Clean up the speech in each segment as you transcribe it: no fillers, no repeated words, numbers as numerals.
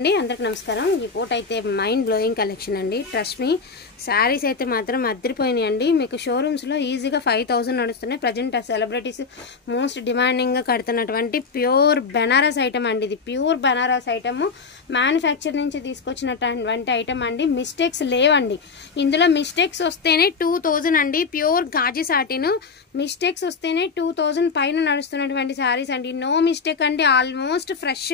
అందరికి నమస్కారం। ఈ పూట అయితే మైండ్ బ్లోయింగ్ కలెక్షన్ అండి। ట్రస్ట్ మీ, సారీస్ అయితే మాత్రం అదిరిపోయినాయండి। మీకు షోరూమ్స్ లో ఈజీగా 5000 నడుస్తున్నాయి। ప్రజెంట్ సెలబ్రిటీస్ మోస్ట్ డిమాండింగ్ గా కడుతున్నటువంటి ప్యూర్ బెనారస్ ఐటమ్ అండి। ఇది ప్యూర్ బెనారస్ ఐటమ్, మ్యానుఫ్యాక్చర్ నుంచి తీసుకొచ్చినటువంటి ఐటమ్ అండి। మిస్టేక్స్ లేవండి ఇందులో। మిస్టేక్స్ వస్తేనే 2000 అండి। ప్యూర్ గాజీ సాటిన్, మిస్టేక్స్ వస్తేనే 2000 పైన నడుస్తున్నటువంటి సారీస్ అండి। నో మిస్టేక్ అండి, ఆల్మోస్ట్ ఫ్రెష్।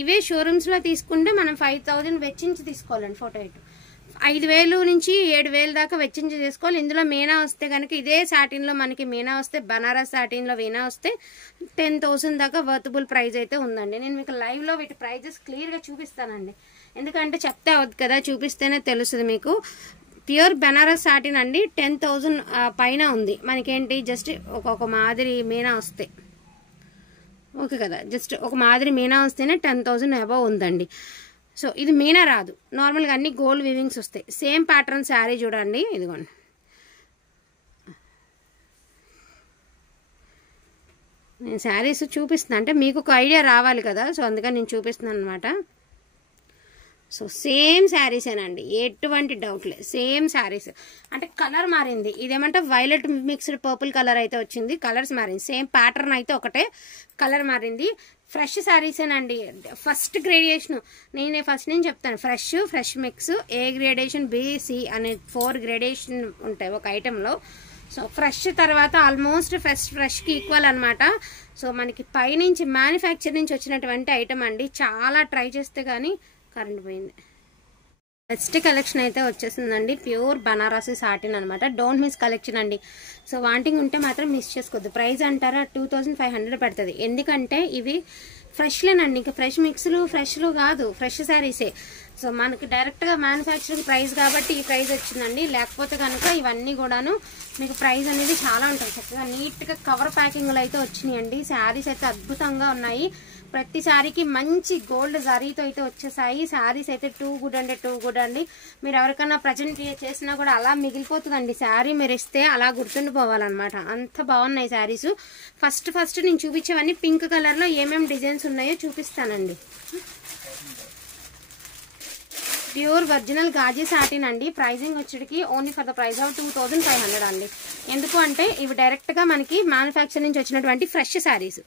ఇవే షోరూమ్స్ లో తీసుకుంటే మనం 5000 వెచ్చించి తీసుకోవాలండి। ఫోటో ఇటు 5000 నుంచి 7000 దాకా వెచ్చించి తీసుకోవాలి। ఇందులో మీనా వస్తే కనుక ఇదే సాటిన్ లో మనకి మీనా వస్తే, బనారస్ సాటిన్ లో మీనా వస్తే 10,000 దాకా వర్తబుల్ ప్రైస్ అయితే ఉందండి। నేను మీకు లైవ్ లో వీటి ప్రైజెస్ క్లియర్ గా చూపిస్తానండి, ఎందుకంటే చెప్తే అవద్దు కదా, చూపిస్తేనే తెలుస్తుంది మీకు। ప్యూర్ బెనారస్ సాటిన్ అండి, 10,000 పైన ఉంది మనకేంటి। జస్ట్ ఒక మాదిరి మీనా వస్తే ఓకే కదా, జస్ట్ ఒక మాదిరి మీనా వస్తేనే 10,000 అబవ్ ఉందండి। సో ఇది మీనా రాదు, నార్మల్గా అన్ని గోల్డ్ వీవింగ్స్ వస్తాయి। సేమ్ ప్యాటర్న్ శారీ చూడండి, ఇదిగోండి। నేను శారీస్ చూపిస్తున్నాను అంటే మీకు ఒక ఐడియా రావాలి కదా, సో అందుకని నేను చూపిస్తున్నాను అనమాట। సో సేమ్ శారీసేనండి, ఎటువంటి డౌట్ లేదు, సేమ్ శారీస్। అంటే కలర్ మారింది, ఇదేమంటే వైలెట్ మిక్స్డ్ పర్పుల్ కలర్ అయితే వచ్చింది, కలర్స్ మారింది। సేమ్ ప్యాటర్న్ అయితే ఒకటే, కలర్ మారింది। ఫ్రెష్ శారీసేనండి, ఫస్ట్ గ్రేడియేషన్ నేను ఫస్ట్ నుంచి చెప్తాను। ఫ్రెష్ మిక్స్, ఏ గ్రేడేషన్, బిసి అనే 4 గ్రేడేషన్ ఉంటాయి ఒక ఐటెంలో। సో ఫ్రెష్ తర్వాత ఆల్మోస్ట్ ఫ్రెష్కి ఈక్వల్ అనమాట। సో మనకి పైనుంచి మ్యానుఫ్యాక్చర్ నుంచి వచ్చినటువంటి ఐటమ్ అండి। చాలా ట్రై చేస్తే కానీ కరెంట్ పోయింది। నెక్స్ట్ కలెక్షన్ అయితే వచ్చేసిందండి, ప్యూర్ బనారసి సాటిన్ అనమాట। డోంట్ మిస్ కలెక్షన్ అండి। సో వాంటింగ్ ఉంటే మాత్రం మిస్ చేసుకోవద్దు। ప్రైస్ అంటారా 2500 పడుతుంది, ఎందుకంటే ఇవి ఫ్రెష్లేనండి, ఇంకా ఫ్రెష్ మిక్స్లు ఫ్రెష్లు కాదు, ఫ్రెష్ శారీసే। సో మనకి డైరెక్ట్గా మ్యానుఫ్యాక్చరింగ్ ప్రైస్ కాబట్టి ఈ ప్రైస్ వచ్చిందండి, లేకపోతే కనుక ఇవన్నీ కూడాను మీకు ప్రైస్ అనేది చాలా ఉంటుంది। చక్కగా నీట్గా కవర్ ప్యాకింగ్లు అయితే వచ్చినాయండి। శారీస్ అయితే అద్భుతంగా ఉన్నాయి, ప్రతి శారీకి మంచి గోల్డ్ జరీతో అయితే వచ్చేసాయి। శారీస్ అయితే టూ గుడ్ అండి। మీరు ఎవరికైనా ప్రజెంట్ చేసినా కూడా అలా మిగిలిపోతుందండి శారీ, మీరు ఇస్తే అలా గుర్తుండిపోవాలన్నమాట, అంత బాగున్నాయి శారీస్। ఫస్ట్ నేను చూపించేవన్నీ పింక్ కలర్లో ఏమేమి డిజైన్స్ ఉన్నాయో చూపిస్తానండి। ప్యూర్ ఒరిజినల్ గాజీ సాటిన్ అండి, ప్రైజింగ్ వచ్చేటికి only for the price of 2500 అండి। ఎందుకు అంటే ఇవి డైరెక్ట్గా మనకి మ్యానుఫ్యాక్చర్ నుంచి వచ్చినటువంటి ఫ్రెష్ శారీస్।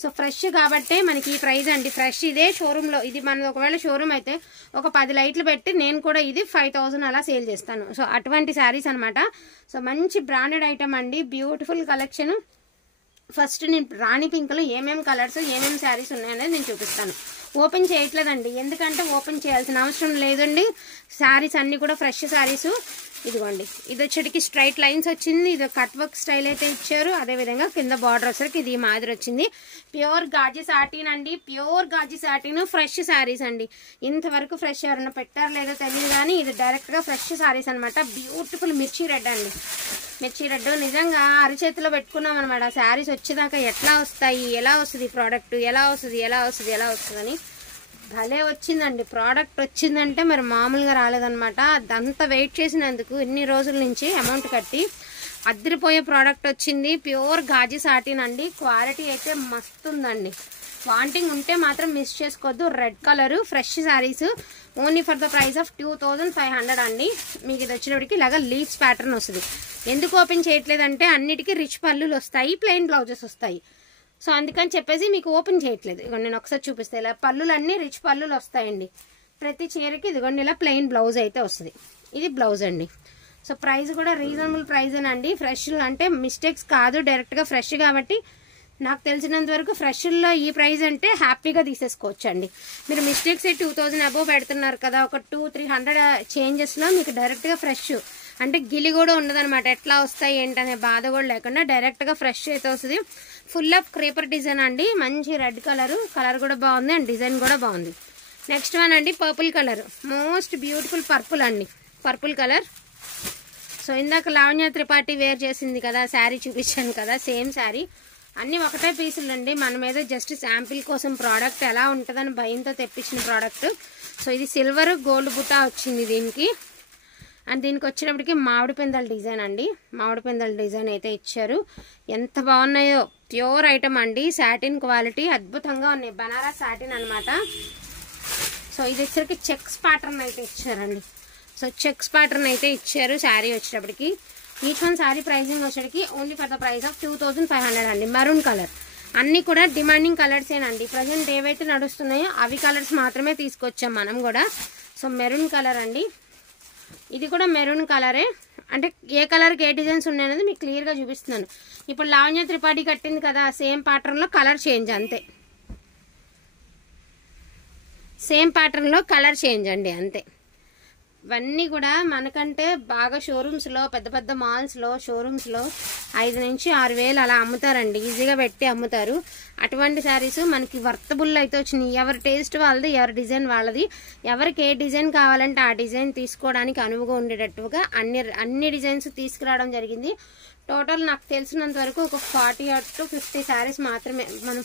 సో ఫ్రెష్ కాబట్టే మనకి ఈ ప్రైస్ అండి। ఫ్రెష్ ఇదే షోరూంలో, ఇది మన ఒకవేళ షోరూమ్ అయితే ఒక 10 లైట్లు పెట్టి నేను కూడా ఇది 5000 అలా సేల్ చేస్తాను। సో అటువంటి శారీస్ అనమాట। సో మంచి బ్రాండెడ్ ఐటమ్ అండి, బ్యూటిఫుల్ కలెక్షన్। ఫస్ట్ నేను రాణి పింక్లో ఏమేమి కలర్స్, ఏమేమి శారీస్ ఉన్నాయనేది నేను చూపిస్తాను। ఓపెన్ చేయట్లేదండి, ఎందుకంటే ఓపెన్ చేయాల్సిన అవసరం లేదండి। శారీస్ అన్ని కూడా ఫ్రెష్ శారీస్। ఇదిగోండి, ఇది వచ్చేటికి స్ట్రైట్ లైన్స్ వచ్చింది, ఇది కట్ వర్క్ స్టైల్ అయితే ఇచ్చారు, అదేవిధంగా కింద బార్డర్ వచ్చరికి ఇది మాదిరి వచ్చింది। ప్యూర్ గాజీ సాటిన్ అండి, pure gaji satin, fresh saris అండి। ఇంతవరకు ఫ్రెష్ ఎవరైనా పెట్టారు లేదో తెలియదు కానీ ఇది డైరెక్ట్గా ఫ్రెష్ శారీస్ అనమాట। బ్యూటిఫుల్ మిర్చి రెడ్ అండి, మిర్చి రెడ్ నిజంగా అరిచేతిలో పెట్టుకున్నాం అనమాట। శారీస్ వచ్చేదాకా ఎట్లా వస్తాయి, ఎలా వస్తుంది ప్రోడక్ట్, ఎలా వస్తుంది అని భలే వచ్చిందండి ప్రోడక్ట్। వచ్చిందంటే మరి మామూలుగా రాలేదనమాట, అదంతా వెయిట్ చేసినందుకు ఇన్ని రోజుల నుంచి అమౌంట్ కట్టి అద్దరిపోయే ప్రోడక్ట్ వచ్చింది। ప్యూర్ గాజీ సాటిన్ అండి, క్వాలిటీ అయితే మస్తు ఉందండి। వాంటింగ్ ఉంటే మాత్రం మిస్ చేసుకోవద్దు। Red colour fresh saris only for the price of 2500 అండి। మీకు ఇది వచ్చేటప్పటికి ఇలాగా లీవ్స్ ప్యాటర్న్ వస్తుంది। ఎందుకు ఓపెన్ చేయట్లేదంటే అన్నిటికీ రిచ్ పళ్ళులు వస్తాయి, ప్లెయిన్ బ్లౌజెస్ వస్తాయి। సో అందుకని చెప్పేసి మీకు ఓపెన్ చేయట్లేదు। ఇదిగోండి నేను ఒకసారి చూపిస్తాను, ఇలా పళ్ళులు అన్నీ రిచ్ పళ్ళులు వస్తాయండి ప్రతి చీరకి। ఇదిగోండి ఇలా ప్లెయిన్ బ్లౌజ్ అయితే వస్తుంది, ఇది బ్లౌజ్ అండి। సో ప్రైస్ కూడా రీజనబుల్ ప్రైజేనండి। ఫ్రెష్ అంటే మిస్టేక్స్ కాదు, డైరెక్ట్గా ఫ్రెష్ కాబట్టి నాకు తెలిసినంత వరకు ఫ్రెష్లో ఈ ప్రైస్ అంటే హ్యాపీగా తీసేసుకోవచ్చు అండి। మీరు మిస్టేక్స్ 2000 అబోవ్ పెడుతున్నారు కదా, ఒక 200-300 చేంజెస్లో మీకు డైరెక్ట్గా ఫ్రెష్ అంటే గిలి కూడా ఉండదన్నమాట, ఎట్లా వస్తాయి ఏంటనే బాధ కూడా లేకుండా డైరెక్ట్గా ఫ్రెష్ అయితే వస్తుంది। ఫుల్ ఆఫ్ క్రేపర్ డిజైన్ అండి, మంచి రెడ్ కలర్ కూడా బాగుంది అండ్ డిజైన్ కూడా బాగుంది। నెక్స్ట్ వన్ అండి purple colour, most beautiful purple అండి, పర్పుల్ కలర్। సో ఇందాక లావణ్య త్రిపాఠి వేర్ చేసింది కదా శారీ చూపించాను కదా, సేమ్ శారీ, అన్నీ ఒకటే పీసులు అండి। మన మీద జస్ట్ శాంపిల్ కోసం ప్రోడక్ట్ ఎలా ఉంటుందని భయంతో తెప్పించిన ప్రోడక్ట్। సో ఇది సిల్వర్ గోల్డ్ బుట్ట వచ్చింది దీనికి, అండ్ దీనికి వచ్చేటప్పటికి మామిడి పిందల డిజైన్ అండి, మామిడి పిందల డిజైన్ అయితే ఇచ్చారు, ఎంత బాగున్నాయో। ప్యూర్ ఐటమ్ అండి, సాటిన్ క్వాలిటీ అద్భుతంగా ఉన్నాయి, బనారస్ సాటిన్ అనమాట। సో సో ఇది వచ్చరికి చెక్స్ ప్యాటర్న్ అయితే ఇచ్చారండి. సో చెక్స్ ప్యాటర్న్ అయితే ఇచ్చారు శారీ వచ్చేటప్పటికి. ఈచ్ వన్ శారీ ప్రైజింగ్ వచ్చేటికి only for the price of 2500 అండి. మెరూన్ కలర్ అన్నీ కూడా డిమాండింగ్ కలర్సేనండి. ప్రజెంట్ ఏవైతే నడుస్తున్నాయో అవి కలర్స్ మాత్రమే తీసుకొచ్చాం మనం కూడా. సో మెరూన్ కలర్ అండి, ఇది కూడా మెరూన్ కలరే. అంటే ఏ కలర్కి ఏ డిజైన్స్ ఉన్నాయనేది మీకు క్లియర్గా చూపిస్తున్నాను. ఇప్పుడు లావణ్య త్రిపాఠి కట్టింది కదా, సేమ్ ప్యాటర్న్లో కలర్ చేంజ్ అంతే. సేమ్ ప్యాటర్న్లో కలర్ చేంజ్ అండి అంతే. ఇవన్నీ కూడా మనకంటే బాగా షోరూమ్స్లో, పెద్ద పెద్ద మాల్స్లో, షోరూమ్స్లో 5 నుంచి 6 వేలు అలా అమ్ముతారండి. ఈజీగా పెట్టి అమ్ముతారు. అటువంటి శారీస్ మనకి వర్తబుల్ అయితే వచ్చినాయి. ఎవరి టేస్ట్ వాళ్ళది, ఎవరి డిజైన్ వాళ్ళది. ఎవరికి ఏ డిజైన్ కావాలంటే ఆ డిజైన్ తీసుకోవడానికి అనువుగా ఉండేటట్టుగా అన్ని డిజైన్స్ తీసుకురావడం జరిగింది. టోటల్ నాకు తెలిసినంత వరకు ఒక 40 to 50 శారీస్ మాత్రమే. మనం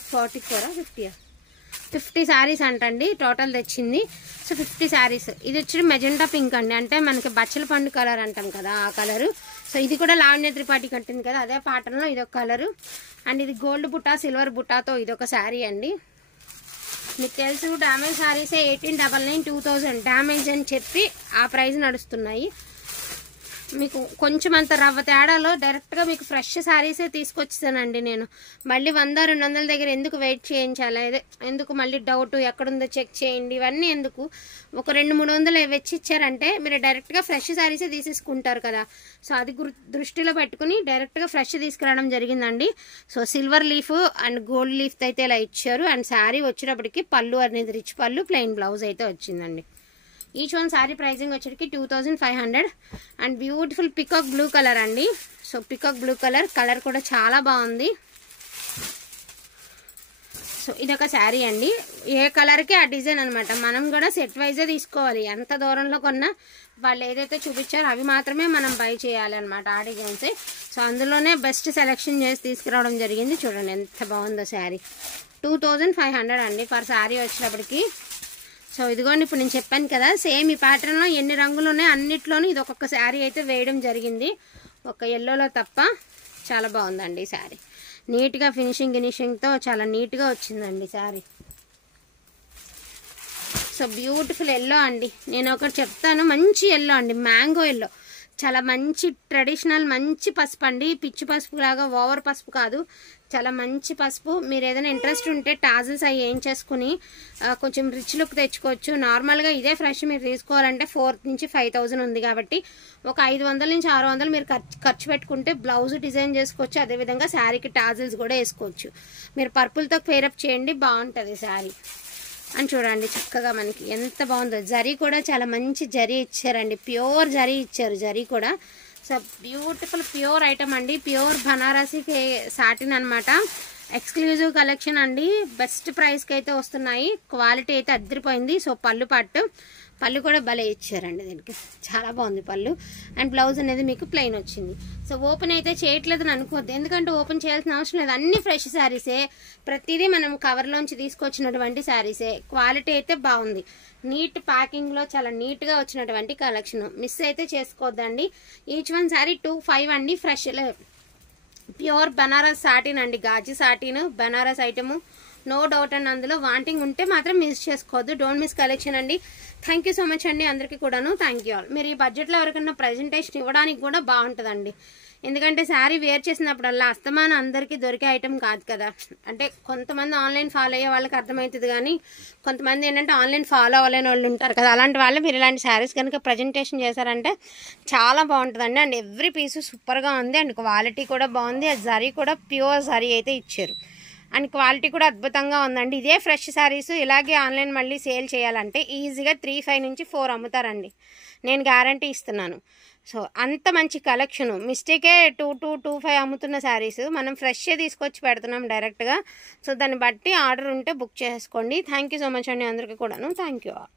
50 శారీస్ అంటండి టోటల్ తెచ్చింది. సో 50 శారీస్. ఇది వచ్చి మెజెంటా పింక్ అండి, అంటే మనకి బచ్చల పండు కలర్ అంటాం కదా ఆ కలరు. సో ఇది కూడా లావణ్య త్రిపాఠి కట్టింది కదా అదే ప్యాటర్న్లో ఇదొక కలరు. అండ్ ఇది గోల్డ్ బుట్ట, సిల్వర్ బుట్టాతో ఇదొక శారీ అండి. మీకు తెలుసు డ్యామేజ్ శారీసే 1899, 2000 డ్యామేజ్ అని చెప్పి ఆ ప్రైస్ నడుస్తున్నాయి. మీకు కొంచెం అంత రవ్వ తేడాలో డైరెక్ట్గా మీకు ఫ్రెష్ శారీసే తీసుకొచ్చానండి నేను. మళ్ళీ 100-200 దగ్గర ఎందుకు వెయిట్ చేయించాలి, ఎందుకు మళ్ళీ డౌట్ ఎక్కడుందో చెక్ చేయండి, ఇవన్నీ ఎందుకు. ఒక 200-300 వెచ్చి ఇచ్చారంటే మీరు డైరెక్ట్గా ఫ్రెష్ శారీసే తీసేసుకుంటారు కదా. సో అది దృష్టిలో పెట్టుకుని డైరెక్ట్గా ఫ్రెష్ తీసుకురావడం జరిగిందండి. So silver leaf and gold leaf అయితే ఇలా ఇచ్చారు. అండ్ శారీ వచ్చేటప్పటికి పళ్ళు అనేది రిచ్ పళ్ళు, ప్లెయిన్ బ్లౌజ్ అయితే వచ్చిందండి. ఈచ్ వన్ శారీ ప్రైజింగ్ వచ్చేటికి 2500. And beautiful peacock blue colour అండి. సో పికాక్ బ్లూ కలర్ కూడా చాలా బాగుంది. సో ఇదొక శారీ అండి. ఏ కలర్కి ఆ డిజైన్ అనమాట. మనం కూడా సెట్ వైజే తీసుకోవాలి. ఎంత దూరంలో కొన్నా వాళ్ళు ఏదైతే చూపించారో అవి మాత్రమే మనం బై చేయాలి అనమాట, ఆ డిజైన్సే. సో అందులోనే బెస్ట్ సెలెక్షన్ చేసి తీసుకురావడం జరిగింది. చూడండి ఎంత బాగుందో శారీ. 2500 అండి పర్ శారీ వచ్చేటప్పటికి. సో ఇదిగోండి ఇప్పుడు నేను చెప్పాను కదా, సేమ్ ఈ ప్యాటర్న్లో ఎన్ని రంగులు ఉన్నాయి అన్నిట్లోనూ ఇది ఒక్కొక్క శారీ అయితే వేయడం జరిగింది, ఒక ఎల్లోలో తప్ప. చాలా బాగుందండి ఈ శారీ. నీట్గా ఫినిషింగ్తో చాలా నీట్గా వచ్చిందండి శారీ. సో బ్యూటిఫుల్ ఎల్లో అండి. నేను ఒకటి చెప్తాను, మంచి ఎల్లో అండి, మ్యాంగో ఎల్లో. చాలా మంచి ట్రెడిషనల్ మంచి పసుపు అండి. పిచ్చి పసుపు లాగా ఓవర్ పసుపు కాదు, చాలా మంచి పసుపు. మీరు ఏదైనా ఇంట్రెస్ట్ ఉంటే టాజిల్స్ అవి ఏం చేసుకుని కొంచెం రిచ్ లుక్ తెచ్చుకోవచ్చు. నార్మల్గా ఇదే ఫ్రెష్ మీరు తీసుకోవాలంటే 4,000 నుంచి 5,000 ఉంది కాబట్టి ఒక 500 నుంచి 600 మీరు ఖర్చు పెట్టుకుంటే బ్లౌజ్ డిజైన్ చేసుకోవచ్చు. అదేవిధంగా శారీకి టాజిల్స్ కూడా వేసుకోవచ్చు. మీరు పర్పుల్తో పేరప్ చేయండి, బాగుంటుంది శారీ. అని చూడండి చక్కగా మనకి ఎంత బాగుందో. జరీ కూడా చాలా మంచి జరీ ఇచ్చారండి, ప్యూర్ జరీ ఇచ్చారు. జరీ కూడా సో బ్యూటిఫుల్ ప్యూర్ ఐటమ్ అండి, ప్యూర్ బనారసి సాటిన్ అనమాట. ఎక్స్క్లూజివ్ కలెక్షన్ అండి. బెస్ట్ ప్రైస్కి అయితే వస్తున్నాయి. క్వాలిటీ అయితే అదిరిపోయింది. సో పళ్ళు కూడా భలే ఇచ్చారండి, దీనికి చాలా బాగుంది పళ్ళు. అండ్ బ్లౌజ్ అనేది మీకు ప్లెయిన్ వచ్చింది. సో ఓపెన్ అయితే చేయట్లేదని అనుకోవద్దు, ఎందుకంటే ఓపెన్ చేయాల్సిన అవసరం లేదు. అన్ని ఫ్రెష్ శారీసే, ప్రతిదీ మనం కవర్లోంచి తీసుకొచ్చినటువంటి శారీసే. క్వాలిటీ అయితే బాగుంది, నీట్ ప్యాకింగ్లో చాలా నీట్గా వచ్చినటువంటి కలెక్షన్. మిస్ అయితే చేసుకోవద్దండి. ఈచ్ వన్ శారీ 2500 అండి. ఫ్రెష్ ప్యూర్ బనారస్ సాటిన్ అండి, gaji satin Banaras item, no doubt అండి. అందులో వాంటింగ్ ఉంటే మాత్రం మిస్ చేసుకోవద్దు. డోంట్ మిస్ కలెక్షన్ అండి. థ్యాంక్ యూ సో మచ్ అండి అందరికీ కూడాను. Thank you all. మీరు ఈ బడ్జెట్లో ఎవరికైనా ప్రజెంటేషన్ ఇవ్వడానికి కూడా బాగుంటుందండి. ఎందుకంటే శారీ వేర్ చేసినప్పుడల్లా అస్తమానం అందరికీ దొరికే ఐటమ్ కాదు కదా. అంటే కొంతమంది ఆన్లైన్ ఫాలో అయ్యే వాళ్ళకి అర్థమవుతుంది, కానీ కొంతమంది ఏంటంటే ఆన్లైన్ ఫాలో అవ్వలేని వాళ్ళు ఉంటారు కదా. అలాంటి వాళ్ళు మీరు ఇలాంటి శారీస్ కనుక ప్రజెంటేషన్ చేశారంటే చాలా బాగుంటుందండి. అండ్ ఎవ్రీ పీసు సూపర్గా ఉంది. అండ్ క్వాలిటీ కూడా బాగుంది. ఆ జరీ కూడా ప్యూర్ జరీ అయితే ఇచ్చారు. అండ్ క్వాలిటీ కూడా అద్భుతంగా ఉందండి. ఇదే ఫ్రెష్ శారీస్ ఇలాగే ఆన్లైన్ మళ్ళీ సేల్ చేయాలంటే ఈజీగా 3-5 నుంచి 4 అమ్ముతారండి, నేను గ్యారంటీ ఇస్తున్నాను. సో అంత మంచి కలెక్షన్. మిస్టేకే 2-5 అమ్ముతున్న శారీస్ మనం ఫ్రెష్గా తీసుకొచ్చి పెడుతున్నాం డైరెక్ట్గా. సో దాన్ని బట్టి ఆర్డర్ ఉంటే బుక్ చేసుకోండి. థ్యాంక్ యూ సో మచ్ అండి అందరికీ కూడాను. Thank you all.